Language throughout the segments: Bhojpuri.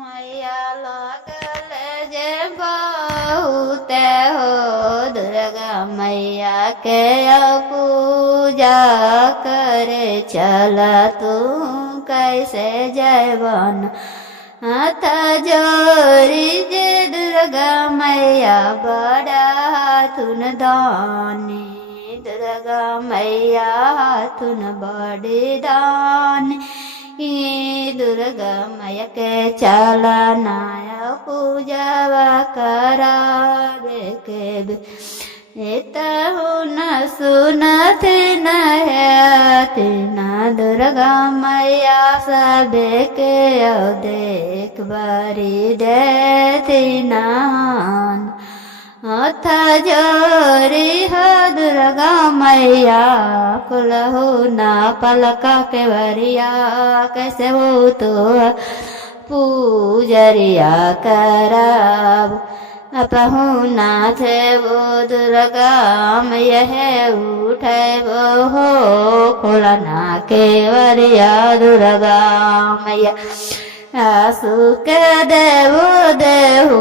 मैया लगल जे बहुत हो दुर्गा मैया के पूजा करे चल तू कैसे जयवन हाथ जोरी जे दुर्गा मैया बड़ा तुन दानी दुर्गा मैया तुन बड़ी दानी दुर्गा मैया के चलनाया पूजा करावे के न सुनत न दुर्गा मैया सबे के देख बरी देती नान हाथ जोरी हो दुर्गा मैया कुलहु ना पलका के वरिया कैसे हो तो पूजरिया कराब अपहु नाथ वो दुर्गा मैया उठे वो हो खुलना के वरिया दुर्गा मैया सुख देवो देहु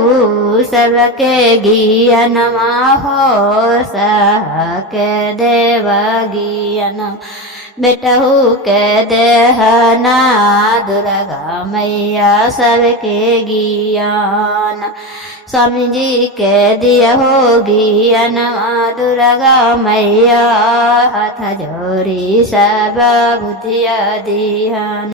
सबके ज्ञानमा हो सके देव ज्ञान बेटहु के देहना दुर्गा मैया सबके ज्ञान स्वामी जी के दिया हो ज्ञानमा दुर्गा मैया हाथ जोड़ी सब बुद्धिया दिहन।